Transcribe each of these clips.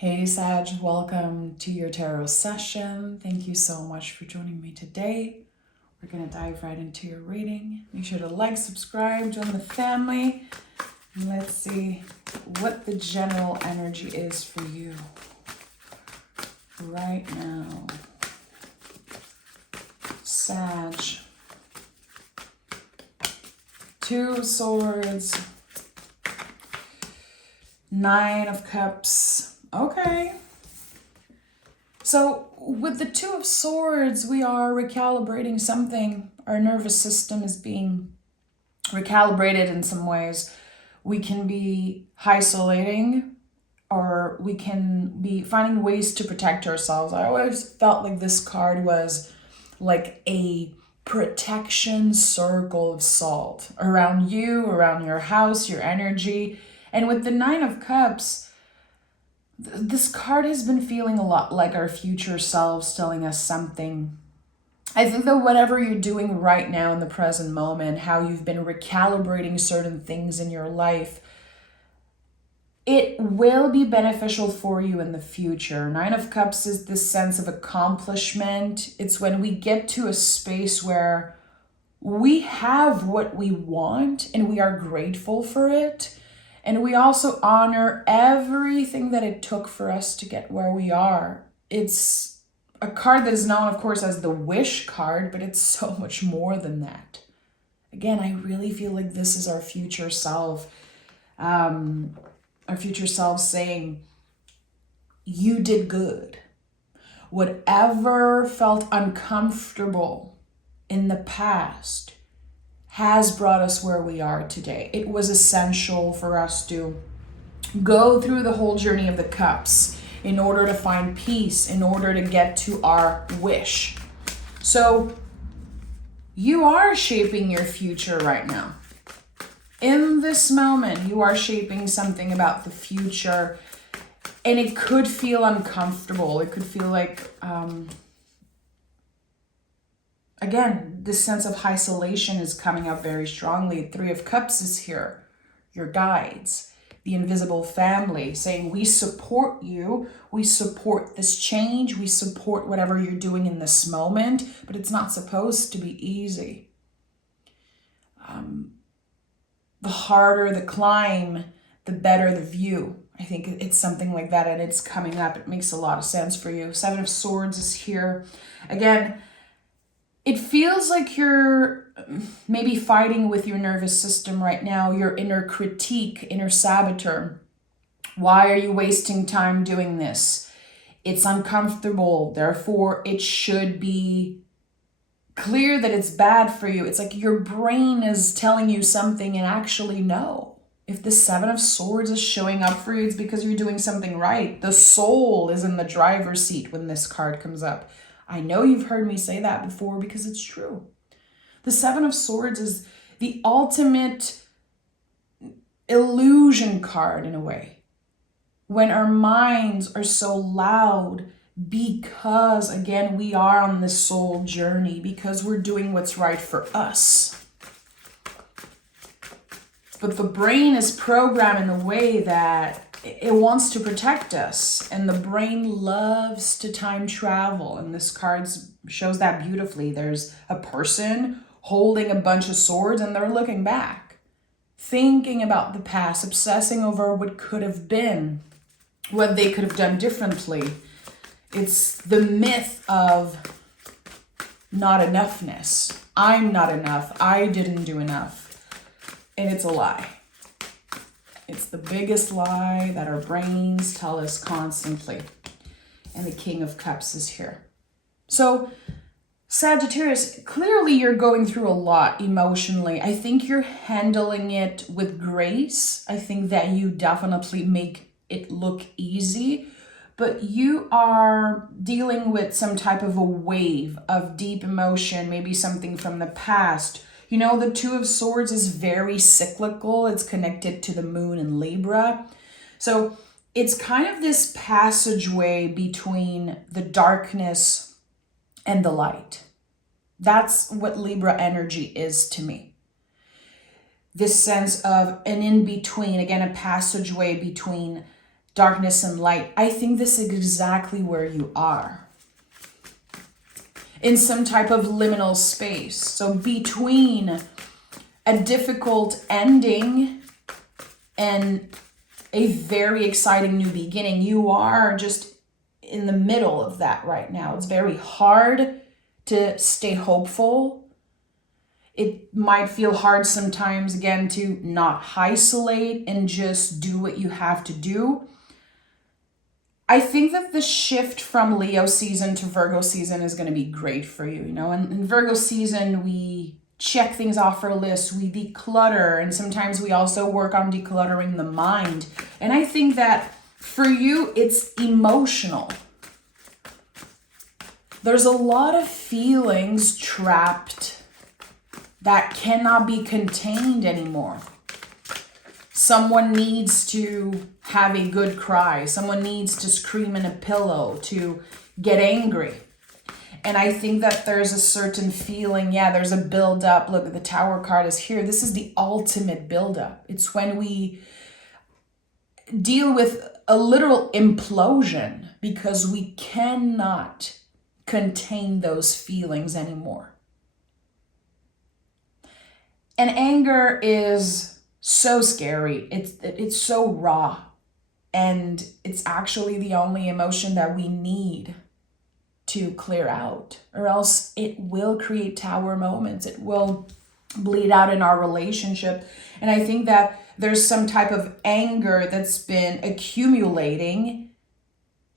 Hey Sag, welcome to your tarot session. Thank you so much for joining me today. We're going to dive right into your reading. Make sure to like, subscribe, join the family. And let's see what the general energy is for you right now. Sag. Two of Swords. Nine of Cups. Okay. So with the Two of Swords, we are recalibrating something. Our nervous system is being recalibrated in some ways. We can be isolating, or we can be finding ways to protect ourselves. I always felt like this card was like a protection circle of salt around you, around your house, your energy. And with the Nine of Cups, this card has been feeling a lot like our future selves telling us something. I think that whatever you're doing right now in the present moment, how you've been recalibrating certain things in your life, it will be beneficial for you in the future. Nine of Cups is this sense of accomplishment. It's when we get to a space where we have what we want and we are grateful for it. And we also honor everything that it took for us to get where we are. It's a card that is known, of course, as the wish card, but it's so much more than that. Again, I really feel like this is our future self. Our future self saying, you did good. Whatever felt uncomfortable in the past has brought us where we are today. It was essential for us to go through the whole journey of the cups in order to find peace, in order to get to our wish. So you are shaping your future right now. In this moment, you are shaping something about the future, and it could feel uncomfortable. It could feel like, again, this sense of isolation is coming up very strongly. Three of Cups is here. Your guides, the invisible family, saying we support you. We support this change. We support whatever you're doing in this moment, but it's not supposed to be easy. The harder the climb, the better the view. I think it's something like that, and it's coming up. It makes a lot of sense for you. Seven of Swords is here. Again, it feels like you're maybe fighting with your nervous system right now, your inner critique, inner saboteur. Why are you wasting time doing this? It's uncomfortable, therefore it should be clear that it's bad for you. It's like your brain is telling you something, and actually no. If the Seven of Swords is showing up for you, it's because you're doing something right. The soul is in the driver's seat when this card comes up. I know you've heard me say that before because it's true. The Seven of Swords is the ultimate illusion card in a way. When our minds are so loud because, again, we are on this soul journey, because we're doing what's right for us. But the brain is programmed in a way that it wants to protect us, and the brain loves to time travel, and this card shows that beautifully. There's a person holding a bunch of swords, and they're looking back, thinking about the past, obsessing over what could have been, what they could have done differently. It's the myth of not enoughness. I'm not enough. I didn't do enough. And it's a lie. It's the biggest lie that our brains tell us constantly. And the King of Cups is here. So, Sagittarius, clearly you're going through a lot emotionally. I think you're handling it with grace. I think that you definitely make it look easy. But you are dealing with some type of a wave of deep emotion, maybe something from the past. You know, the Two of Swords is very cyclical. It's connected to the moon in Libra. So it's kind of this passageway between the darkness and the light. That's what Libra energy is to me. This sense of an in-between, again, a passageway between darkness and light. I think this is exactly where you are. In some type of liminal space. So between a difficult ending and a very exciting new beginning, you are just in the middle of that right now. It's very hard to stay hopeful. It might feel hard sometimes, again, to not isolate and just do what you have to do. I think that the shift from Leo season to Virgo season is going to be great for you. You know, in Virgo season, we check things off our list, we declutter, and sometimes we also work on decluttering the mind. And I think that for you, it's emotional. There's a lot of feelings trapped that cannot be contained anymore. Someone needs to have a good cry. Someone needs to scream in a pillow, to get angry. And I think that there's a certain feeling, there's a buildup. Look, the Tower card is here. This is the ultimate buildup. It's when we deal with a literal implosion because we cannot contain those feelings anymore. And anger is so scary. It's so raw. And it's actually the only emotion that we need to clear out, or else it will create tower moments. It will bleed out in our relationship. And I think that there's some type of anger that's been accumulating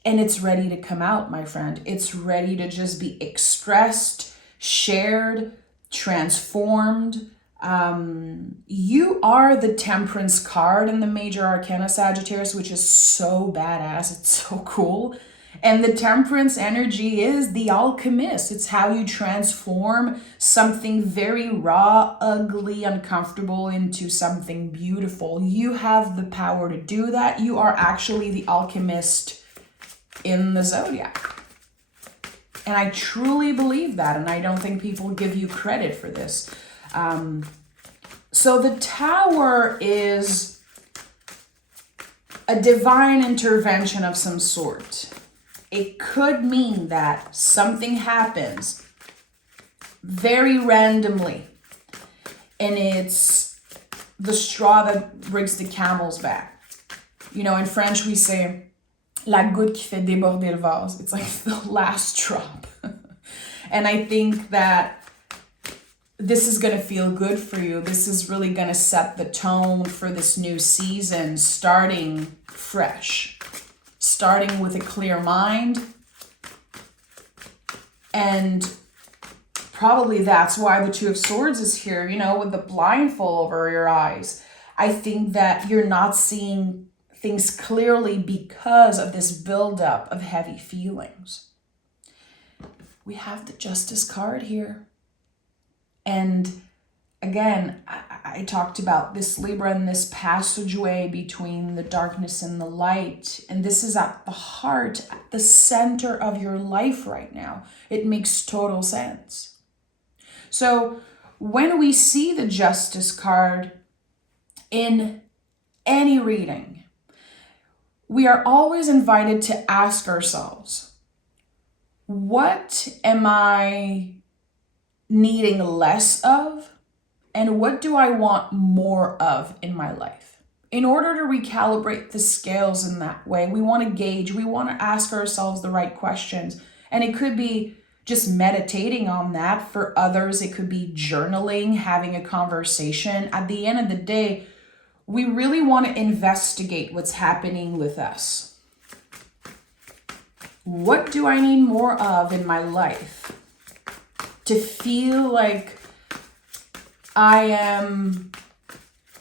and it's ready to come out, my friend. It's ready to just be expressed, shared, transformed. You are the Temperance card in the Major Arcana, Sagittarius, which is so badass. It's so cool. And the Temperance energy is the alchemist. It's how you transform something very raw, ugly, uncomfortable into something beautiful. You have the power to do that. You are actually the alchemist in the zodiac. And I truly believe that. And I don't think people give you credit for this. So the Tower is a divine intervention of some sort. It could mean that something happens very randomly, and it's the straw that breaks the camel's back. You know, in French we say, la goutte qui fait déborder le vase. It's like the last drop. And I think that this is going to feel good for you. This is really going to set the tone for this new season, starting fresh, starting with a clear mind. And probably that's why the Two of Swords is here, you know, with the blindfold over your eyes. I think that you're not seeing things clearly because of this buildup of heavy feelings. We have the Justice card here. And again, I talked about this Libra and this passageway between the darkness and the light. And this is at the heart, at the center of your life right now. It makes total sense. So when we see the Justice card in any reading, we are always invited to ask ourselves, what am I needing less of, and what do I want more of in my life? In order to recalibrate the scales in that way, we want to gauge, we want to ask ourselves the right questions. And it could be just meditating on that. For others, it could be journaling, having a conversation. At the end of the day, we really want to investigate what's happening with us. What do I need more of in my life to feel like I am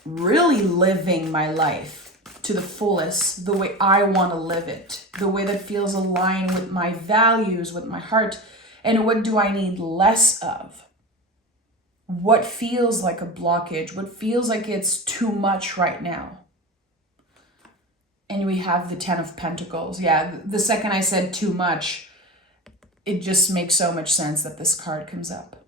really living my life to the fullest, the way I want to live it, the way that feels aligned with my values, with my heart? And what do I need less of? What feels like a blockage? What feels like it's too much right now? And we have the Ten of Pentacles. Yeah, the second I said too much, it just makes so much sense that this card comes up.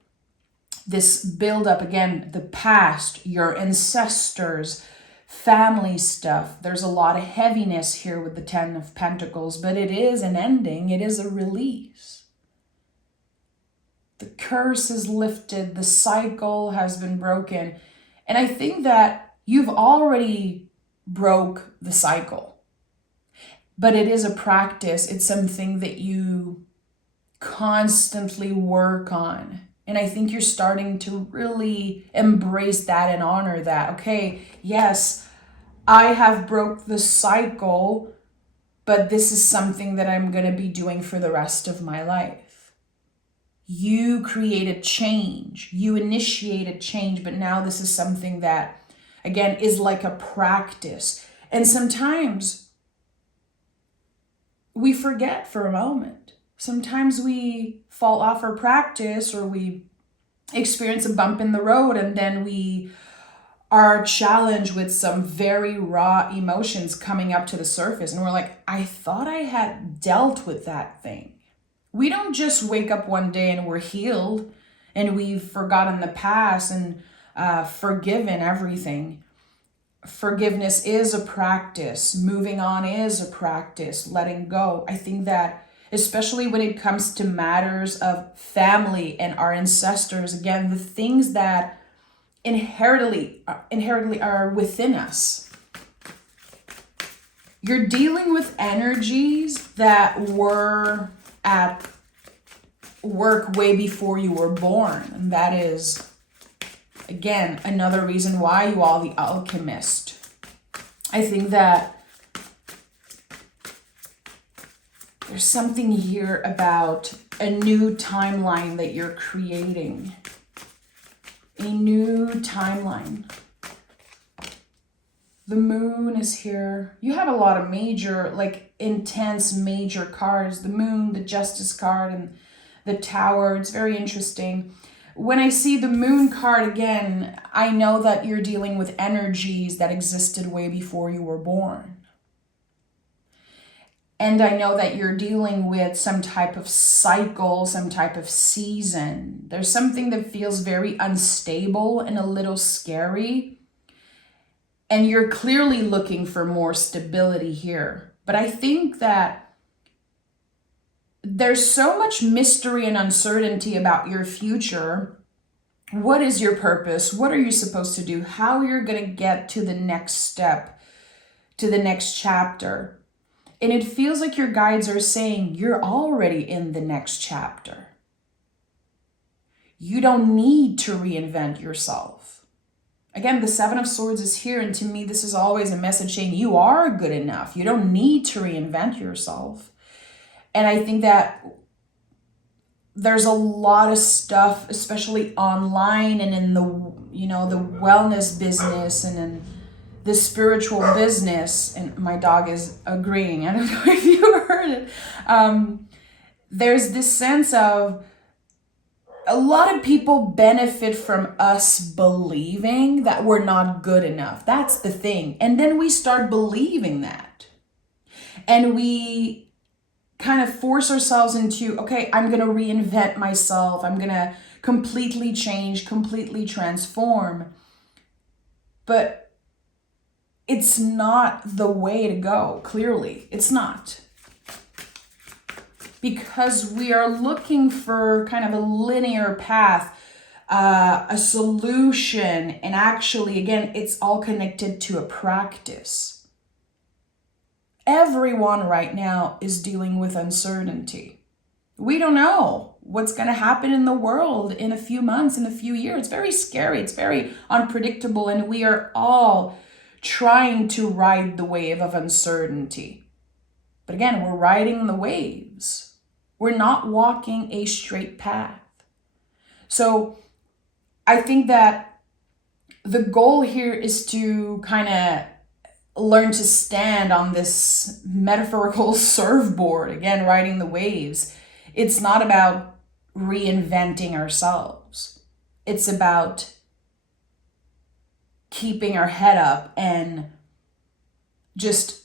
This build up, again, the past, your ancestors, family stuff. There's a lot of heaviness here with the Ten of Pentacles, but it is an ending. It is a release. The curse is lifted. The cycle has been broken. And I think that you've already broke the cycle. But it is a practice. It's something that you constantly work on. And I think you're starting to really embrace that and honor that. Okay, yes, I have broke the cycle, but this is something that I'm going to be doing for the rest of my life. You created change. You initiated change, but now this is something that, again, is like a practice. And sometimes we forget for a moment. Sometimes we fall off our practice, or we experience a bump in the road, and then we are challenged with some very raw emotions coming up to the surface. And we're like, I thought I had dealt with that thing. We don't just wake up one day and we're healed and we've forgotten the past and forgiven everything. Forgiveness is a practice. Moving on is a practice. Letting go. I think that especially when it comes to matters of family and our ancestors, again, the things that inherently are within us. You're dealing with energies that were at work way before you were born. And that is, again, another reason why you are the alchemist. I think that there's something here about a new timeline that you're creating. A new timeline. The moon is here. You have a lot of major, like intense major cards. The moon, the justice card, and the tower. It's very interesting. When I see the moon card again, I know that you're dealing with energies that existed way before you were born. And I know that you're dealing with some type of cycle, some type of season. There's something that feels very unstable and a little scary. And you're clearly looking for more stability here. But I think that there's so much mystery and uncertainty about your future. What is your purpose? What are you supposed to do? How you're going to get to the next step, to the next chapter. And it feels like your guides are saying you're already in the next chapter. You don't need to reinvent yourself. Again, the Seven of Swords is here. And to me, this is always a message saying you are good enough. You don't need to reinvent yourself. And I think that there's a lot of stuff, especially online and in the, the wellness business and in the spiritual business, and my dog is agreeing. I don't know if you heard it. There's this sense of a lot of people benefit from us believing that we're not good enough. That's the thing. And then we start believing that. And we kind of force ourselves into, okay, I'm going to reinvent myself. I'm going to completely change, completely transform. But it's not the way to go, clearly. It's not. Because we are looking for kind of a linear path, a solution, and actually, again, it's all connected to a practice. Everyone right now is dealing with uncertainty. We don't know what's going to happen in the world in a few months, in a few years. It's very scary. It's very unpredictable, and we are all trying to ride the wave of uncertainty. But again, we're riding the waves. We're not walking a straight path. So I think that the goal here is to kind of learn to stand on this metaphorical surfboard, again, riding the waves. It's not about reinventing ourselves. It's about keeping our head up and just,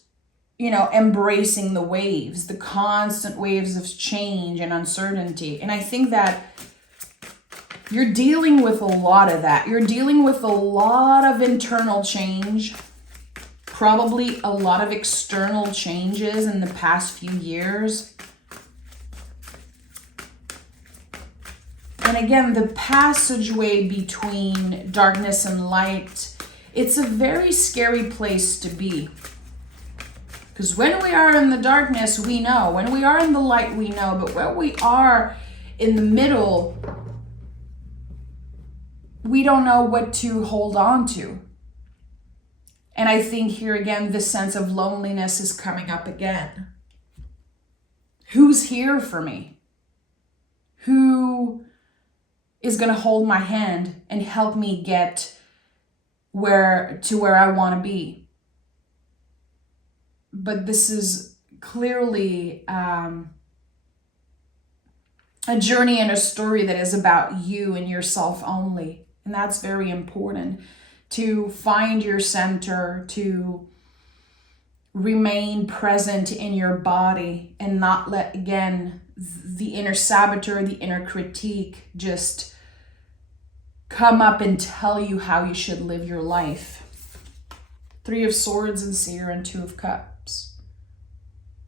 embracing the waves, the constant waves of change and uncertainty. And I think that you're dealing with a lot of that. You're dealing with a lot of internal change. probably a lot of external changes in the past few years. And again, the passageway between darkness and light, it's a very scary place to be. Because when we are in the darkness, we know. When we are in the light, we know. But when we are in the middle, we don't know what to hold on to. And I think here again, this sense of loneliness is coming up again. Who's here for me? Who is going to hold my hand and help me get where I want to be? But this is clearly a journey and a story that is about you and yourself only. And that's very important, to find your center, to remain present in your body and not let, again, the inner saboteur, the inner critique just come up and tell you how you should live your life. 3 of Swords and Seer and 2 of Cups.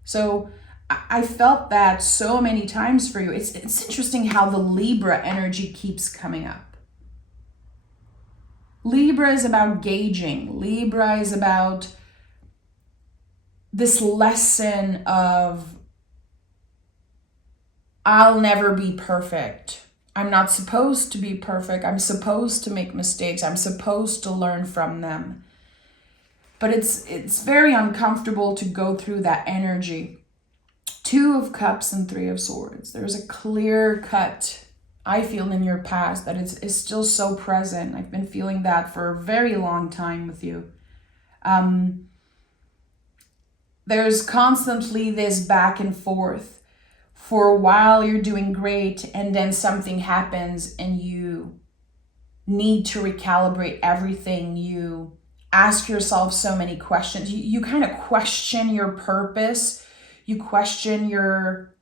So I felt that so many times for you. It's interesting how the Libra energy keeps coming up. Libra is about gauging. Libra is about this lesson of, I'll never be perfect. I'm not supposed to be perfect. I'm supposed to make mistakes. I'm supposed to learn from them. But it's very uncomfortable to go through that energy. 2 of Cups and 3 of Swords. There's a clear cut, I feel, in your past that is still so present. I've been feeling that for a very long time with you. There's constantly this back and forth. For a while you're doing great, and then something happens and you need to recalibrate everything. You ask yourself so many questions. You kind of question your purpose. You question your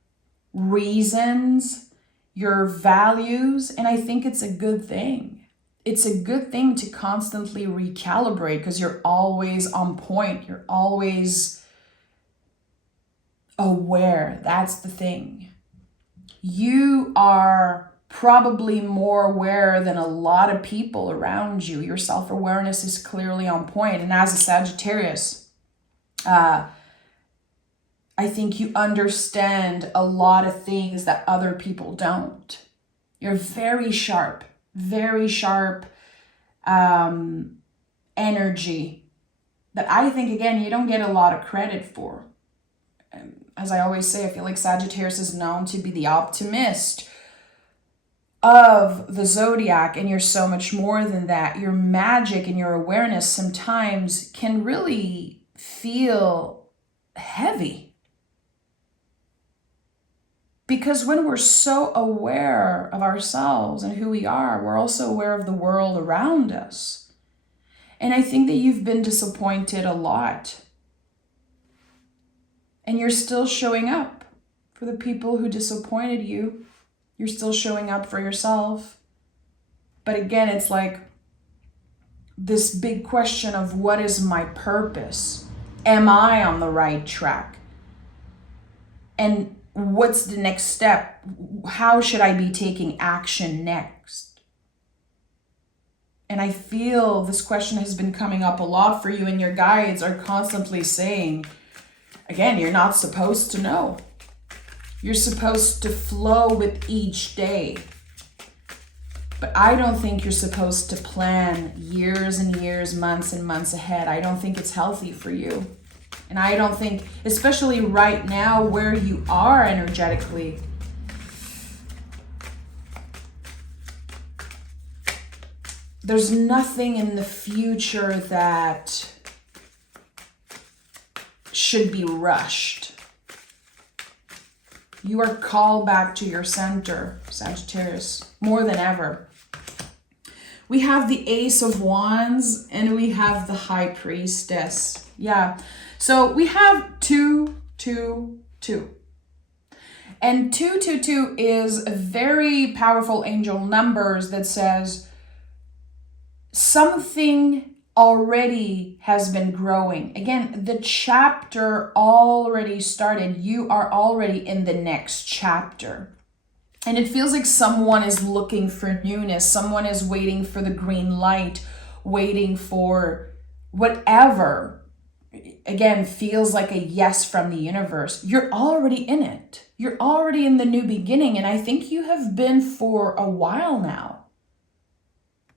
reasons, your values, and I think it's a good thing. It's a good thing to constantly recalibrate because you're always on point. You're always aware. That's the thing. You are probably more aware than a lot of people around you. Your self-awareness is clearly on point. And as a Sagittarius, I think you understand a lot of things that other people don't. You're very sharp energy that I think, again, you don't get a lot of credit for. As I always say, I feel like Sagittarius is known to be the optimist of the zodiac, and you're so much more than that. Your magic and your awareness sometimes can really feel heavy. Because when we're so aware of ourselves and who we are, we're also aware of the world around us. And I think that you've been disappointed a lot. And you're still showing up for the people who disappointed you. You're still showing up for yourself. But again, it's like this big question of, what is my purpose? Am I on the right track? And what's the next step? How should I be taking action next? And I feel this question has been coming up a lot for you, and your guides are constantly saying, again, you're not supposed to know. You're supposed to flow with each day. But I don't think you're supposed to plan years and years, months and months ahead. I don't think it's healthy for you. And I don't think, especially right now where you are energetically, there's nothing in the future that should be rushed. You are called back to your center, Sagittarius, more than ever. We have the Ace of Wands and we have the High Priestess. Yeah. So we have 2, 2, 2. And 2, 2, 2 is a very powerful angel numbers that says something already has been growing. Again, the chapter already started. You are already in the next chapter. And it feels like someone is looking for newness. Someone is waiting for the green light, waiting for whatever, again, feels like a yes from the universe. You're already in it. You're already in the new beginning. And I think you have been for a while now.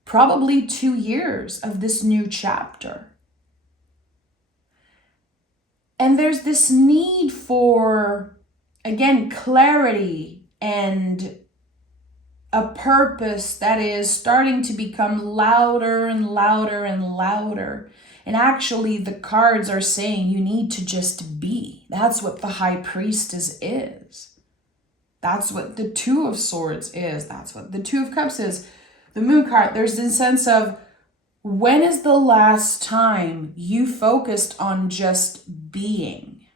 Probably 2 years of this new chapter. And there's this need for, again, clarity and a purpose that is starting to become louder and louder and louder. And actually, the cards are saying you need to just be. That's what the High Priestess is. That's what the Two of Swords is. That's what the Two of Cups is. The Moon card, there's this sense of, when is the last time you focused on just being?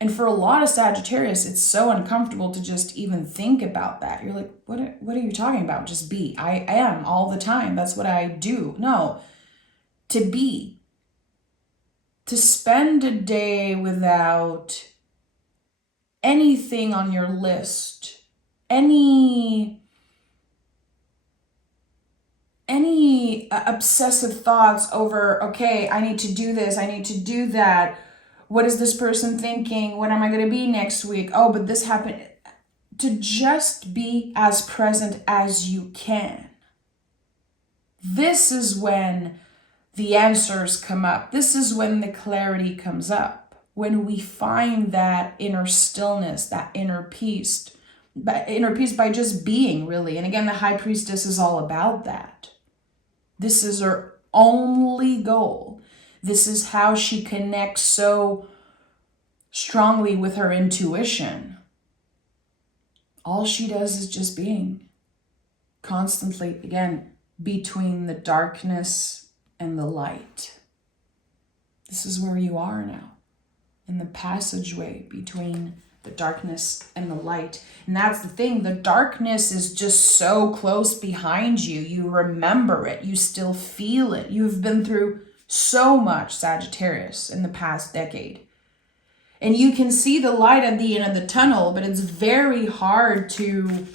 And for a lot of Sagittarius, it's so uncomfortable to just even think about that. You're like, what are you talking about? Just be. I am all the time. That's what I do. No, to be. To spend a day without anything on your list, any obsessive thoughts over, okay, I need to do this, I need to do that. What is this person thinking? When am I going to be next week? Oh, but this happened. To just be as present as you can. This is when the answers come up. This is when the clarity comes up. When we find that inner stillness, that inner peace by just being, really. And again, the High Priestess is all about that. This is her only goal. This is how she connects so strongly with her intuition. All she does is just being. Constantly, again, between the darkness and the light. This is where you are now. In the passageway between the darkness and the light. And that's the thing. The darkness is just so close behind you. You remember it. You still feel it. You've been through so much, Sagittarius, in the past decade. And you can see the light at the end of the tunnel, but it's very hard to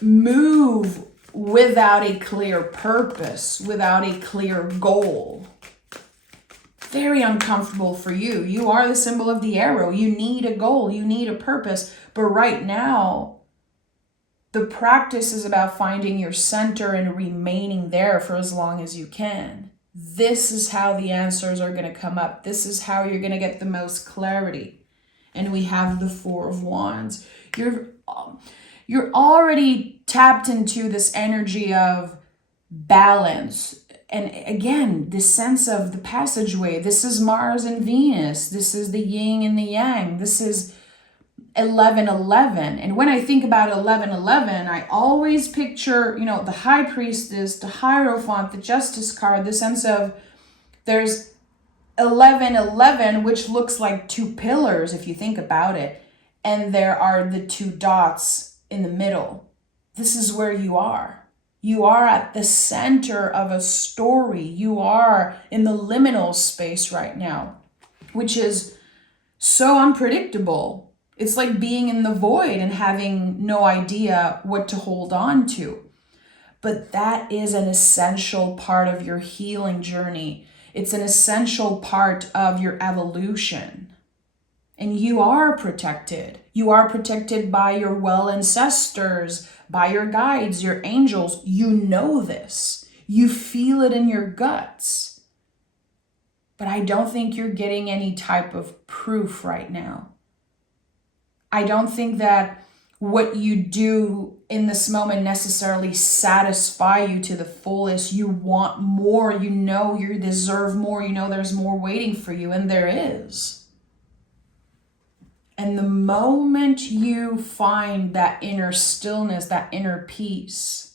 move without a clear purpose, without a clear goal. Very uncomfortable for you. You are the symbol of the arrow. You need a goal. You need a purpose. But right now, the practice is about finding your center and remaining there for as long as you can. This is how the answers are going to come up. This is how you're going to get the most clarity. And we have the Four of Wands. You're already tapped into this energy of balance. And again, this sense of the passageway. This is Mars and Venus. This is the yin and the yang. This is 11:11. And when I think about 11:11, I always picture, the High Priestess, the Hierophant, the Justice card, the sense of there's 11:11, which looks like two pillars if you think about it. And there are the two dots in the middle. This is where you are. You are at the center of a story. You are in the liminal space right now, which is so unpredictable. It's like being in the void and having no idea what to hold on to. But that is an essential part of your healing journey. It's an essential part of your evolution. And you are protected. You are protected by your well ancestors, by your guides, your angels. You know this. You feel it in your guts. But I don't think you're getting any type of proof right now. I don't think that what you do in this moment necessarily satisfy you to the fullest. You want more. You know you deserve more. You know there's more waiting for you, and there is. And the moment you find that inner stillness, that inner peace,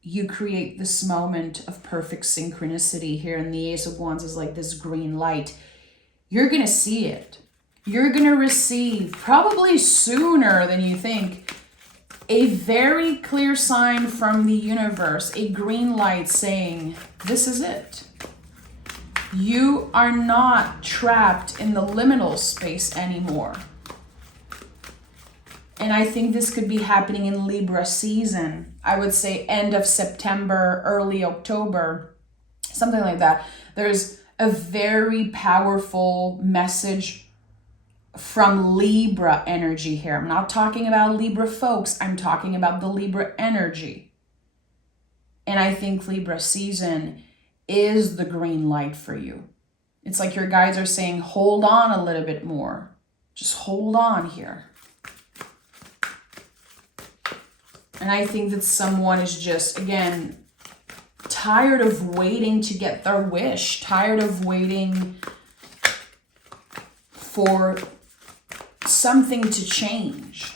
you create this moment of perfect synchronicity here. And the Ace of Wands is like this green light. You're going to see it. You're going to receive, probably sooner than you think, a very clear sign from the universe, a green light saying, this is it. You are not trapped in the liminal space anymore. And I think this could be happening in Libra season. I would say end of September, early October, something like that. There's a very powerful message from Libra energy here. I'm not talking about Libra folks. I'm talking about the Libra energy. And I think Libra season is the green light for you. It's like your guides are saying, hold on a little bit more. Just hold on here. And I think that someone is just, again, tired of waiting to get their wish, tired of waiting for something to change.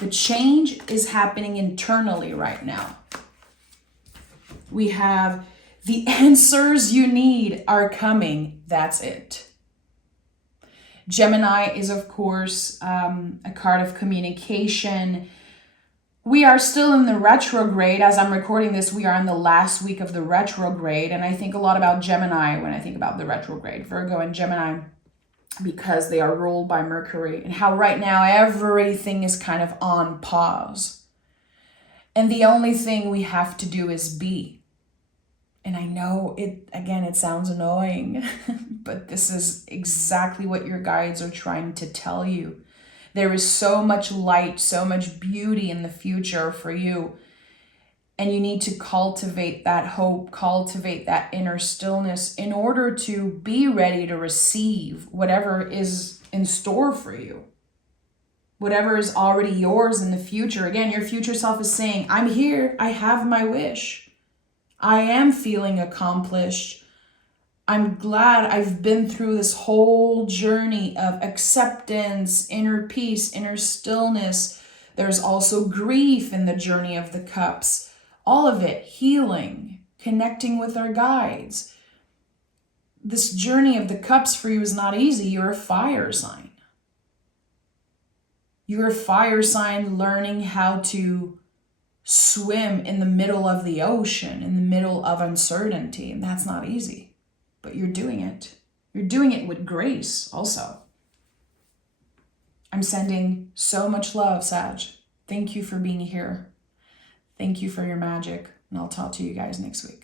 The change is happening internally right now. We have the answers you need are coming. That's it. Gemini is, of course, a card of communication. We are still in the retrograde. As I'm recording this, we are in the last week of the retrograde. And I think a lot about Gemini when I think about the retrograde. Virgo and Gemini, because they are ruled by Mercury. And how right now everything is kind of on pause. And the only thing we have to do is be. And I know it sounds annoying, but this is exactly what your guides are trying to tell you. There is so much light, so much beauty in the future for you. And you need to cultivate that hope, cultivate that inner stillness in order to be ready to receive whatever is in store for you. Whatever is already yours in the future. Again, your future self is saying, I'm here, I have my wish. I am feeling accomplished. I'm glad I've been through this whole journey of acceptance, inner peace, inner stillness. There's also grief in the journey of the cups. All of it, healing, connecting with our guides. This journey of the cups for you is not easy. You're a fire sign. You're a fire sign learning how to swim in the middle of the ocean, in the middle of uncertainty. And that's not easy, but you're doing it. You're doing it with grace also. I'm sending so much love, Sag. Thank you for being here. Thank you for your magic. And I'll talk to you guys next week.